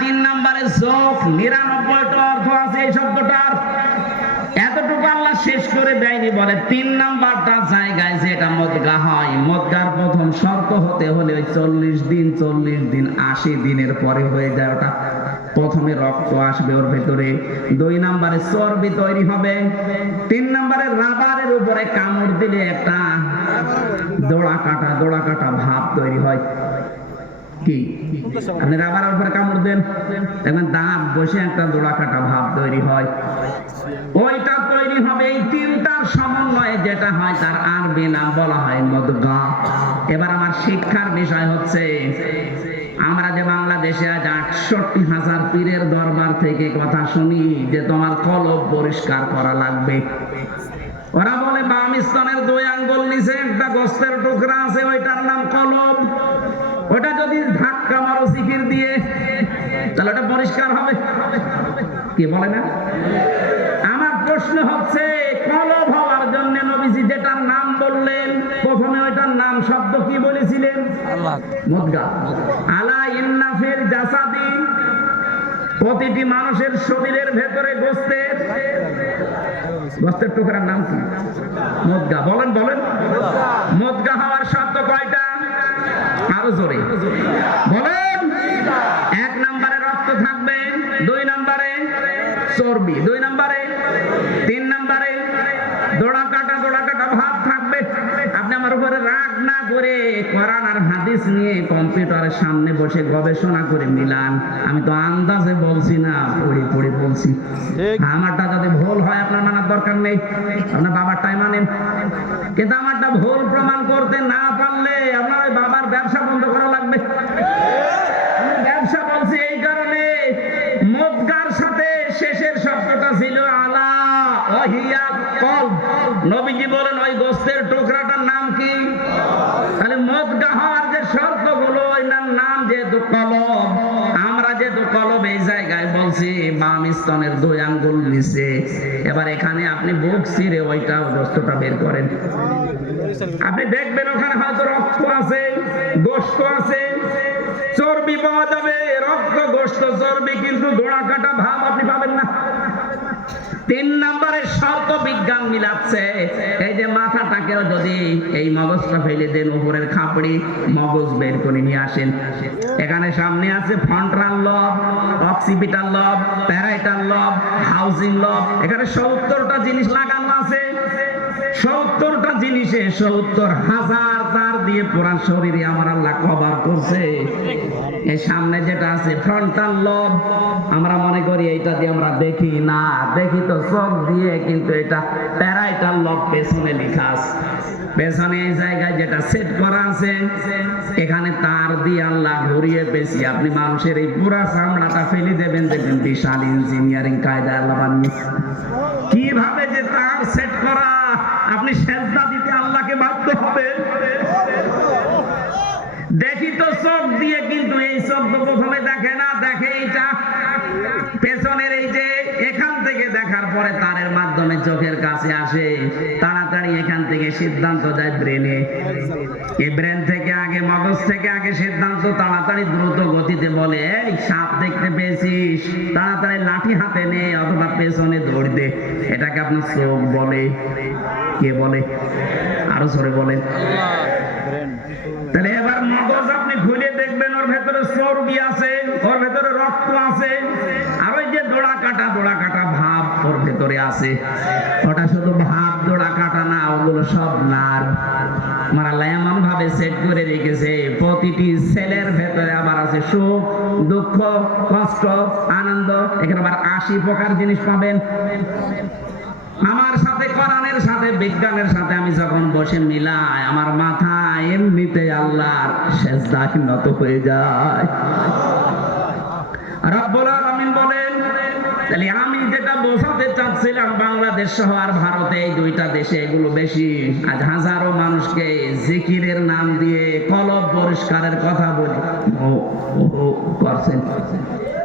তিন নাম্বারে নিরানব্বইটা অর্থ আছে এই শব্দটার। এতটুকু আল্লাহ শেষ করে দেয়নি, বলে তিন নাম্বারটা জায়গায় যেটা মদগা হয়। মদগার প্রথম শর্ত হতে হলে ওই চল্লিশ দিন চল্লিশ দিন, আশি দিনের পরে হয়ে যায় ওটা। প্রথমে রক্ত আসবে ওর ভেতরে। দুই নাম্বারে চর্বি তৈরি হবে। তিন নাম্বারে রাবারের উপরে কামড় দিলে একটা দোড়া কাটা দোড়া কাটা ভাব তৈরি হয়। কি? উপরে কামড় দেন। দাঁত বসে একটা দোড়া কাটা ভাব তৈরি হয়। ওইটা তৈরি হবে এই তিনটার সমন্বয়ে যেটা হয় তার আরবি নাম বলা হয় এবার আমার শিক্ষার বিষয় হচ্ছে, আমরা যে বাংলাদেশে আজ আটষট্টি হাজার পীরের দরবার থেকে কথা শুনি যে তোমার কলব পরিষ্কার করা লাগবে। ওরা বলে বাম স্তনের দুই আঙ্গুল নিচে একটা গোস্তের টুকরা আছে, ওইটার নাম কলব। ওটা যদি ধাক্কা মারো জিকির দিয়ে তাহলে ওটা পরিষ্কার হবে। কি বলে না? আমার প্রশ্ন হচ্ছে কলব হওয়ার জন্য নবীজি যেটার নাম বললেন প্রথমে ওইটার নাম শব্দ কি বলেছিলেন? মুদগা। আলা জাসাদি প্রতিটি মানুষের শরীরের ভেতরে গোস্তের গোস্তের টুকরার নাম কি? মুদগা। বলেন বলেন। মুদগা হওয়ার শব্দ কয়টা? আরও জোরে। বলেন এক নম্বরে রক্ত থাকবে দুই নম্বরে চর্বি দুই নম্বরে তিন নম্বরে দোড়া কাটা দোড়া কাটা ভাব থাকবে। আপনি আমার উপরে রাগ না করে কোরআন আর হাদিস নিয়ে কম্পিউটারের সামনে বসে গবেষণা করে মিলান আমি তো আন্দাজে বলছি না পড়ে পড়ে বলছি। আমারটা যদি ভুল হয় আপনার মানার দরকার নেই। আপনার বাবারটাই মানেন। কিন্তু আমারটা ভুল প্রমাণ করতে না পারলে আপনার ওই বাবার ব্যবসা বন্ধ করা লাগবে আমি ব্যবসা বলছি এই কারণে মুদগার সাথে শেষের শব্দটা ছিল আলা ওহিয়া কল নবীজি বলেন ওই গোস্তের টুকরাটার নাম কি তাহলে মুদগা হওয়ার যে শর্তগুলো ওইটার নাম যেহেতু কলব আমরা যেহেতু কলব এই জায়গায় বলছি বাম স্তনের দুই আঙ্গুল নিচে। এবার এখানে আপনি বুক ছিঁড়ে ওইটা বস্তুটা বের করেন। আপনি দেখবেন ওখানে হয়তো রক্ত আছে গোস্ত আছে, চর্বি পাওয়া যাবে, রক্ত গোস্ত চর্বি, কিন্তু দোড়া কাটা ভাব আপনি পাবেন না। তিন নম্বরে শর্ত বিজ্ঞান মিলাচ্ছে। এই যে মাথাটাকেও যদি এই মগজটা ফেলে দেন, উপরের খাপড়ি, মগজ বের করে নিয়ে আসেন। এখানে সামনে আছে ফন্ট্রাল লব, অক্সিপিটাল লব, প্যারাইটাল লব, হাউজিং লব। এখানে সত্তরটা জিনিস লাগানো আছে। সত্তরটা জিনিসে সত্তর হাজার তার দিয়ে পুরা শরীরে আমার আল্লাহ কভার করছে। এই সামনে যেটা আছে ফ্রন্টাল লব আমরা মনে করি এইটা দিয়ে আমরা দেখি না। দেখি তো চোখ দিয়ে, কিন্তু এটা প্যারাইটাল লব পেছনে লেখা আছে। পেছনে এই জায়গায় যেটা সেট করা আছে, এখানে তার দিয়ে আল্লাহ ঘুরিয়ে পেয়েছি। আপনি মানুষের এই পুরা চামড়াটা ফেলে দেবেন, দেখবেন বিশাল ইঞ্জিনিয়ারিং কায়দা আল্লাহ বানিয়েছে কীভাবে যে তার সেট করা, আপনি সেজদা দিতে আল্লাহকে বাধ্য হবে তো চোখ দিয়ে কিন্তু এই চোখ তো প্রথমে দেখে না, দেখে এইটা। পেছনের এই যে এখান থেকে দেখার পরে তারের মাধ্যমে চোখের কাছে আসে। তাড়াতাড়ি এখান থেকে সিদ্ধান্ত যায় ব্রেনে। এই ব্রেন থেকে আগে, মগজ থেকে আগে সিদ্ধান্ত তাড়াতাড়ি দ্রুত গতিতে বলে, এই সাপ দেখতে পেয়েছিস। তাড়াতাড়ি লাঠি হাতে নে অথবা পেছনে দৌড় দে। এটাকে আপনার চোখ বলে। কে বলে? আরও জোরে বলেন তাহলে এবার মগজ আপনি খুলে দেখবেন ওর ভেতরে চর্বি আছে ওর ভেতরে রক্ত আছে আর ওই যে দোড়া কাটা দোড়া কাটা ভাব ওর ভেতরে আছে। ওটা শুধু ভাব দোড়া, কাটা, না, ওগুলো সব নার। আমার আল্লাহ এমন ভাবে সেট করে রেখেছে, প্রতিটি সেলের ভেতরে আবার আছে সুখ, দুঃখ, কষ্ট, আনন্দ। এখানে আবার আশি প্রকার জিনিস পাবেন। আমার সাথে, কোরআনের সাথে, বিজ্ঞানের সাথে আমি যখন বসে মিলাই, আমার মাথা এমনিতে আল্লাহর সেজদায় নত হয়ে যায়। রব্বুল আলামিন বলেন তাহলে আমি যেটা বোঝাতে চাচ্ছিলাম, বাংলাদেশ সহ আর ভারতে এই দুইটা দেশে এগুলো বেশি। আজ হাজারো মানুষকে জিকিরের নাম দিয়ে কলব পরিষ্কারের কথা বলি। করছেন।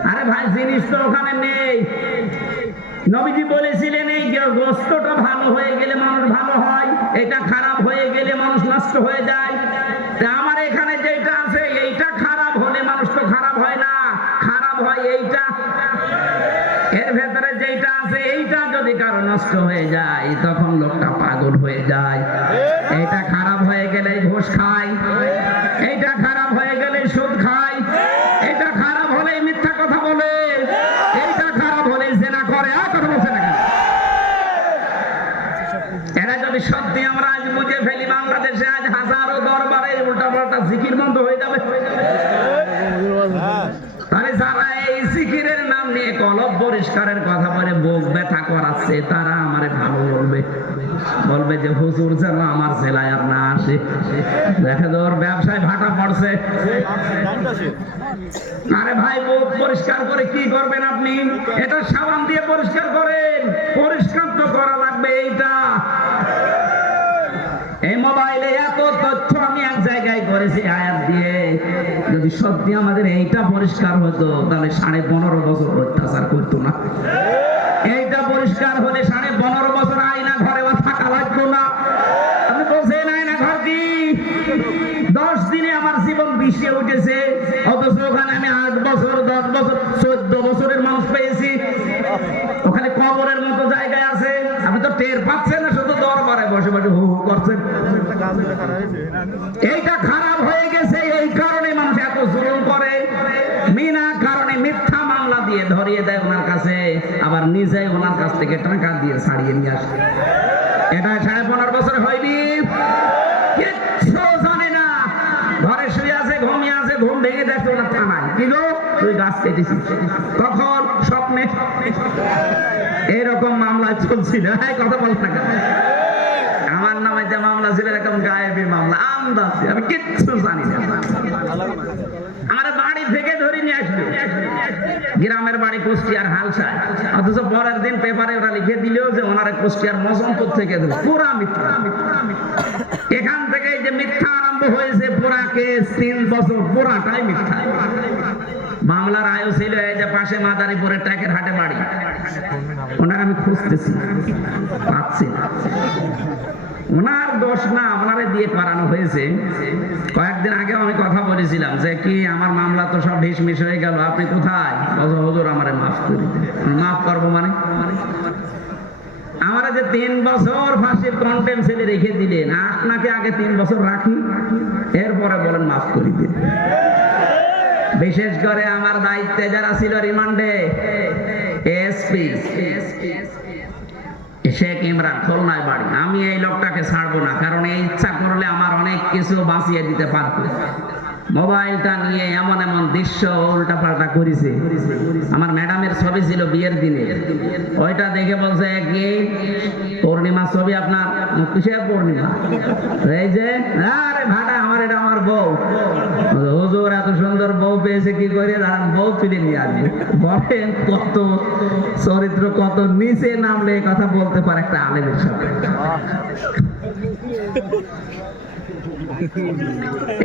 আরে ভাই, জিনিস তো ওখানে নেই। নবীজি বলেছিলেন, এই যে গোস্তটা ভালো হয়ে গেলে মানুষ ভালো হয়, এটা খারাপ হয়ে গেলে মানুষ নষ্ট হয়ে যায়। এইটা যদি কারও নষ্ট হয়ে যায়, তখন লোকটা পাগল হয়ে যায়। এইটা খারাপ হয়ে গেলে ঘুষ খায়, এইটা খারাপ হয়ে গেলে সুদ খায় এটা খারাপ হলে মিথ্যা কথা বলে, এইটা খারাপ হলে জেনা করে। আর কথা বলছে না এরা যদি সত্যি আমরা আজ বুঝে ফেলি, বাংলাদেশে আজ হাজারো দরবারে উল্টা পাল্টা জিকির বন্ধ হয়ে যাবে। তাহলে যারা এই জিকিরের নিয়ে কলব পরিষ্কারের কথা বলে বুক ব্যথা করাচ্ছে, তারা আমারে ভালো বলবে। বলবে যে, হুজুর যেন আমার জেলায় আর না আসে। দেখে ওর ব্যবসায় ভাটা পড়ছে। আরে ভাই, বুক পরিষ্কার করে কি করবেন আপনি? এটা সাবান দিয়ে পরিষ্কার করেন। যদি সত্যি আমাদের এইটা পরিষ্কার হতো, তাহলে সাড়ে পনেরো বছর অত্যাচার করতো না। এইটা পরিষ্কার হলে সাড়ে পনেরো বছর আয়না ঘরে থাকা লাগতো না। আপনি বলছেন ঘর দশ দিনে আমার জীবন বিষে উঠেছে, অথচ ওখানে আমি আট বছর, দশ বছর, চোদ্দ বছরের মানুষ পেয়েছি। ওখানে কবরের মতো জায়গায় আছে। আপনি তো টের পাচ্ছেন না, শুধু দরবারে বসে বসে হু হু করছেন। এইটা খারাপ হয়ে গেছে, এই কারণে মানুষ এত জুলুম করে, বিনা কারণে মিথ্যা মামলা দিয়ে ধরিয়ে দেয় ওনার কাছে, আবার নিজে ওনার কাছ থেকে টাকা দিয়ে ছাড়িয়ে নিয়ে আসে। এটা সাড়ে পনেরো বছর হয়নি। না। তখন মামলা কথা বল না আমার নামে যে মামলা ছিল, এরকম গায়েবী মামলা। আন্দাজ আমি কিচ্ছু জানি না আমার বাড়ি থেকে ধরে নিয়ে আসবে গ্রামের বাড়ি কুষ্টিয়ার হালসায়। অথচ পরের দিন পেপারে ওরা লিখে দিলেও যে ওনারা কুষ্টিয়ার মজমপুর থেকে দেবে। পুরা মিথ্যা। এখান থেকে যে মিথ্যা আরম্ভ হয়েছে, পুরা কেস তিন বছর, পুরাটাই মিথ্যা। মামলার আয়ু ছিল এই যে পাশে মাদারীপুরে ট্যাকের হাটে বাড়ি। ওনাকে আমি খুঁজতেছি। পাচ্ছি ওনার দোষ না, ওনারে দিয়ে করানো হয়েছে। কয়েকদিন আগে আমি কথা বলেছিলাম যে, কি, আমার মামলা তো সব ঢিসমিস হয়ে গেল, আপনি কোথায়? হুজুর, আমারে মাফ করে। মাফ করব মানে? আমরা যে তিন বছর ফাঁসির কন্টেন্ট ছেলে রেখে দিলেন, আপনাকে আগে তিন বছর রাখি, এরপরে বলেন মাফ করি দিন। বিশেষ করে আমার দায়িত্বে যারা ছিল রিমান্ডে, এসপি শেখ ইমরান খুলনায় বাড়ি। আমি এই লোকটাকে ছাড়বো না, কারণ এই ইচ্ছা করলে আমার অনেক কিছু বাঁচিয়ে দিতে পারতো মোবাইলটা নিয়ে এমন এমন দৃশ্য উল্টা পাল্টা করেছে। আমার ম্যাডামের ছবি ছিল বিয়ের দিনে। ওইটা দেখে বলছে, কি? পূর্ণিমা ছবি আপনার? কিসের পূর্ণিমা? এই যে, আরে ভাটা আমার, এটা আমার বউ। হুজুর, এত সুন্দর বউ পেয়েছে, কি করে? বউ তুলে নিয়ে আসবে বলেন, কত চরিত্র, কত নিচে নামলে কথা বলতে পারে একটা আলেমের সাথে।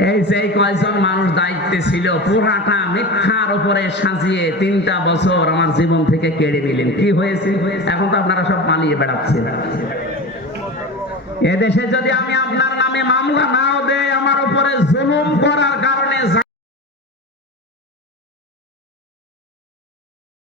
এই সেই কয়জন মানুষ দায়িত্বে ছিল, পুরাটা মিথ্যার উপরে সাজিয়ে তিনটা বছর আমার জীবন থেকে কেড়ে নিলেন। কি হয়েছে? এখন তো আপনারা সব পালিয়ে বেড়াচ্ছেন। এদেশে যদি আমি আপনার নামে মামলা নাও করার